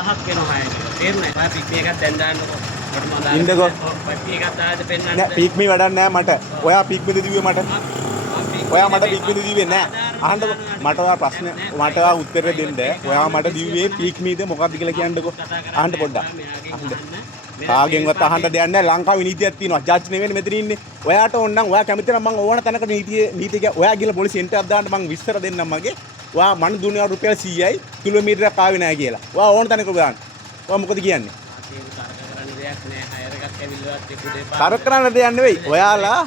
පහක් වෙනවා අය. තේරුණාද? ආ පික් මේකක් දැන් දාන්නකො. ඉන්නකෝ. පට්ටි එකක් දාලා පෙන්නන්න. නෑ පික් මේ වැඩක් නෑ මට. ඔයා පික් මෙද දිව්වේ මට. ඔයා මට පික් මෙද දිව්වේ නෑ. අහන්නකෝ. මට ඔයා ප්‍රශ්න මට ඔයා උත්තර දෙන්න. ඔයා මට දිව්වේ පික් මීද මොකක්ද කියලා කියන්නකෝ. අහන්න පොඩ්ඩක්. අහන්න. කාගෙන්වත් අහන්න දෙයක් නෑ. ලංකාවේ නීතියක් තියෙනවා. ජජ් නෙවෙයි මෙතන ඉන්නේ. ඔයාට ඕනනම් ඔයා කැමති නම් මම ඕන තැනක නීතිය ඔයා ගිහලා පොලිස් එන්ටර් දාන්න මම විස්තර දෙන්නම් මගේ. ඔයා මන් දුන්නා රුපියල් 100යි කිලෝමීටරයක් ආවේ නෑ කියලා. ඔයා ඕන තැනක දාන්න. ඔයා මොකද කියන්නේ? තරක කරන්න දෙයක් නෙවෙයි. ඔයාලා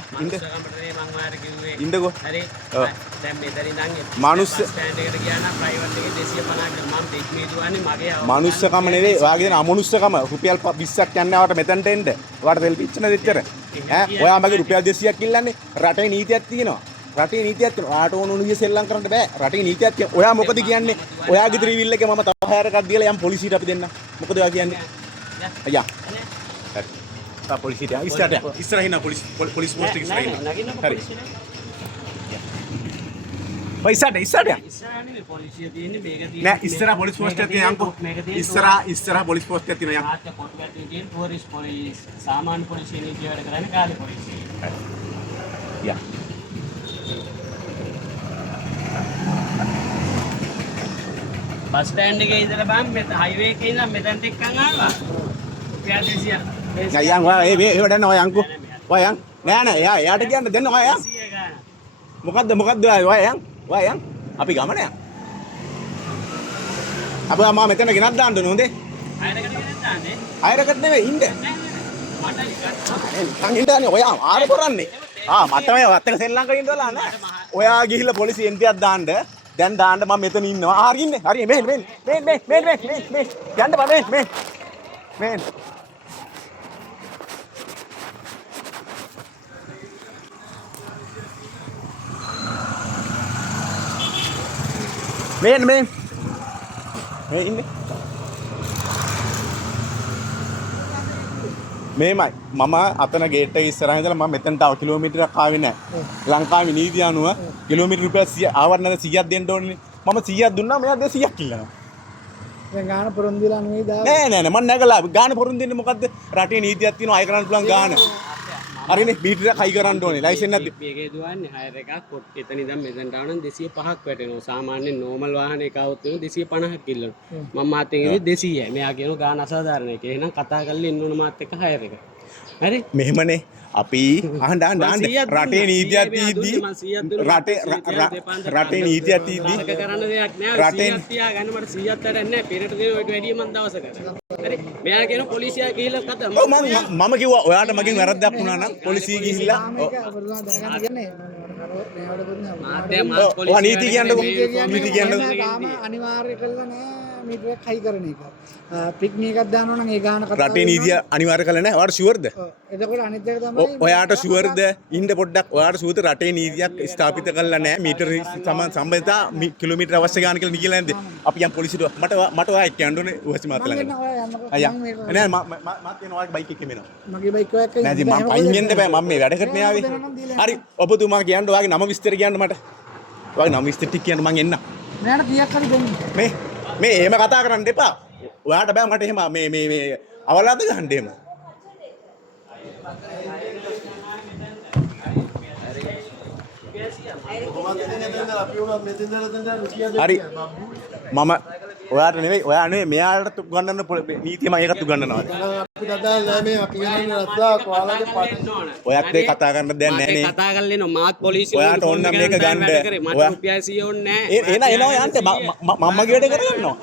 ඉන්නකෝ. හරි. ඔව්. දැන් මෙතන ඉඳන් මනුස්ස ස්ටෑන්ඩ් එකට ගියා නම් ප්‍රයිවට් එකේ 250කට මම ටික් මේ දුවන්නේ මගේ මනුස්සකම නෙවෙයි. ඔයාගේ දෙන අමනුස්සකම රුපියල් 20ක් යන්නේ ආවට මෙතනට එන්න. ඔයාට තෙල් පිච්චන දෙච්චර. ඔයා මගේ රුපියල් 200ක් ඉල්ලන්නේ. රටේ නීතියක් තියෙනවා. රටේ නීතියක් තියෙනවා. ඔයාට ඕන උණු විදිය සෙල්ලම් කරන්න බෑ. රටේ නීතියක් තියෙනවා. ඔයා මොකද කියන්නේ? ඔයාගේ ත්‍රිවිල් එකේ මම තව හයර එකක් දීලා යම් පොලිසියට අපි දෙන්න. මොකද ඔයා කියන්නේ? අයියා. හරි. තා පොලිසියට ඉස්සරහට ඉස්සරහින් පොලිස් පෝස්ට් එක ඉස්සරහින්. හරි. ඉස්සරහට ඉස්සරහනේ පොලිසිය තියෙන්නේ මේක තියෙන්නේ නෑ ඉස්සරහ පොලිස් පෝස්ට් එකක් තියෙනවා යන්කෝ ඉස්සරහ පොලිස් පෝස්ට් එකක් තියෙනවා යන් ආච්ච කොටුගැටේ තියෙන ටූරිස්ට් පොලිස් සාමාන්‍ය පොලිසිය නීතිය වැඩ කරන්නේ කාලේ පොලිසිය යා බස් ස්ටෑන්ඩ් එකේ ඉඳලා බං මෙතන හයිවේ එකේ ඉඳන් මෙතනට එක්කන් ආවා රුපියල් 200 යන් ඔයා ඒ වැඩන්න ඔයා යන්කෝ ඔයා යන් නෑ එයාට කියන්න දෙන්න ඔයා යන් මොකද්ද ඔයා යන් අපි ගමන යන් අපි මම මෙතන ගෙනත් දාන්න ඕනේ හොඳේ අයරකට ගෙනත් දාන්නේ අයරකට නෙවෙයි ඉන්න මට නිකන් ඉන්නනේ ඔයා ආර කරන්නේ මට මේ වත් එක සෙල්ලම් කරගෙන ඉඳලා නෑ ඔයා ගිහිල්ලා පොලිසි එන්ටියක් දාන්න දැන් දාන්න මම මෙතන ඉන්නවා හරි ඉන්නේ හරි මෙහෙ යන්න බෑ මේ ඉන්නේ මේමයි මම අතන ගේට් එක ඉස්සරහින් ඉඳලා මම මෙතනට තව කිලෝමීටරයක් ආවේ නැහැ. ලංකාවේ නීතිය අනුව කිලෝමීටර රුපියල් 100 ආවර්ණන 100ක් දෙන්න ඕනේ. මම 100ක් දුන්නා මෙයා 200ක් ඉල්ලනවා. දැන් ගාන පොරොන්දු වෙලා නෙවෙයි දාන්නේ. නෑ මම නැගලා ගාන පොරොන්දු දෙන්නේ මොකද්ද? රටේ නීතියක් තියෙනවා අය කරන්න පුළුවන් ගාන. හරිනේ මීටරයක් හයි කරන්න ඕනේ. ලයිසන් නැද්ද? මේකේ දුවන්නේ හයර් එකක් එතන ඉඳන් මෙතනට ආවනම් 205ක් වැටෙනවා. සාමාන්‍යයෙන් නෝමල් වාහනයක આવුත් 250ක් ඉල්ලනවා. මම මාත් එක්කේ 200යි. මෙයා කියනවා ගාන අසාධාරණයි කියලා. එහෙනම් කතා කරලා ඉන්න ඕන මාත් එක්ක හයර් එක. හරි? මෙහෙමනේ අපි අහන්න රටේ නීතියක් තියෙද්දි රටේ නීතියක් තියෙද්දි කරන්න දෙයක් නෑ. රටේ තියාගන්න මට 100ක් වැඩක් නෑ. පෙරට දෙන ඔයිට වැඩිය මම දවසකට. හරි? මෙයා කියන පොලිසිය ගිහිල්ලා කතා මම කිව්වා ඔයාට මගෙන් වැරද්දක් වුණා නම් පොලිසිය ගිහිල්ලා ඔයා නීති කියන්නකෝ නීති කියන්නකෝ අනිවාර්ය කළා නෑ මීටරයක් හයි කරන එක. පික්නික් එකක් දානවා නම් ඒ ගාන කතා රටේ නීතිය අනිවාර්ය කළා නෑ. ඔයාට ෂුවර්ද? එතකොට අනිත් එක තමයි ඔයාට ෂුවර්ද? ඉන්න පොඩ්ඩක් ඔයාට ෂුවර්ද රටේ නීතියක් ස්ථාපිත කළා නෑ. මීටර සම්බන්ධතා කිලෝමීටර අවශ්‍ය ගාන කියලා නිකලා නැද්ද? අපි යම් පොලිසියට මට ඔයා එක්ක යන්න ඕනේ උවසි මාත් ළඟ. අයියා නෑ මම කියන ඔයාගේ බයික් එකේ මෙනවා. මගේ බයික් එකක් නෑ ඉතින් මම පයින් යන්න බෑ මම මේ වැඩකට නේ ආවේ. හරි ඔබතුමා කියන්න ඔයාගේ නම විස්තර කියන්න මට. ඔයාගේ නම විස්තර ටික කියන්න මං එන්නම්. මෙයාට 30ක් හරි දෙන්න. මේ එහෙම කතා කරන්න එපා. ඔයාට බෑ මට එහෙම මේ අවලාද ගහන්න එහෙම. හරි මම ඔයාට නෙවෙයි ඔයා නෙවෙයි මෙයාට උගන්වන්න නීතිය මම ඒකත් උගන්වනවා. අපි කතා නෑ මේ අපි වෙනින් රස්සා කොයාලගේ පාට. ඔයත් ඒ කතා කරන්න දෙයක් නෑ නේ. කතා කරලා එනවා මාත් පොලිසිය ඔයාට ඕන නම් මේක ගන්න. මට රුපියල් 100 ඕනේ නෑ. එනවා යන්න මම මගේ වැඩ කරගන්නවා.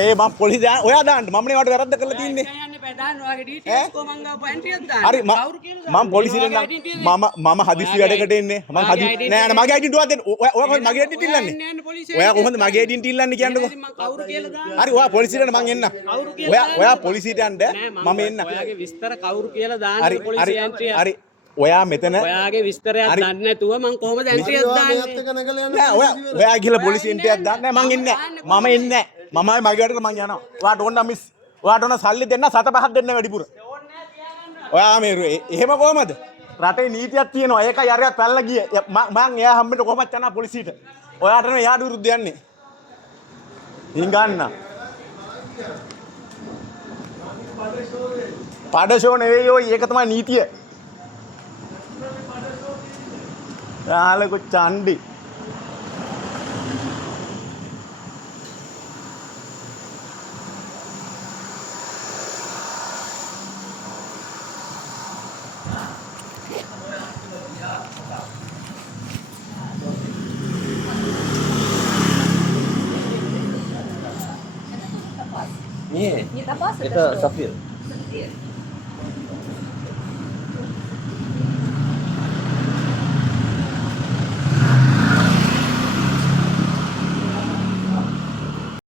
ඒ මම පොලිසිය ඔයා දාන්න මම නේ වට වැරද්ද කරලා තින්නේ. හරි මම පොලිසියට මම හදිස්සි වැඩකට එන්නේ මම හදිස්සි නෑ නෑ මගේ ඩෙන්ටි දෙන්න ඔයා කොහොමද මගේ ඩෙන්ටි ඉල්ලන්නේ ඔයා කොහොමද මගේ ඩෙන්ටි ඉල්ලන්නේ කියන්නකෝ හරි ඔයා පොලිසියට මං එන්න ඔයා පොලිසියට යන්න මම එන්න ඔයාගේ විස්තර කවුරු කියලා දාන්න පොලිසිය එන්ට්‍රිය හරි ඔයා මෙතන ඔයාගේ විස්තරයක් දන්නේ නැතුව මං කොහොමද එන්ට්‍රියක් දාන්නේ නෑ ඔයා ගිහලා පොලිසිය එන්ට්‍රියක් දාන්න නෑ මං එන්නේ මම එන්නේ මමයි මගේ වැඩට මං යනවා ඔයාට ඕන නම් මිස් ඔයාට ඕන සල්ලි දෙන්න 7-5ක් දෙන්න වැඩිපුර ඔයා මේ එහෙම කොහමද රටේ නීතියක් තියෙනවා ඒකයි අරයක් පැනලා ගියේ මං එයා හැම්බෙන්න කොහොමද යනවා පොලිසියට ඔයාට නේ එයාට විරුද්ධ යන්නේ ඉන් ගන්න පඩෂෝ නෙවෙයි ඔය ඒක තමයි නීතිය. යාලකෝ චණ්ඩි. Не, Не топаз, это сапфир. сапфир.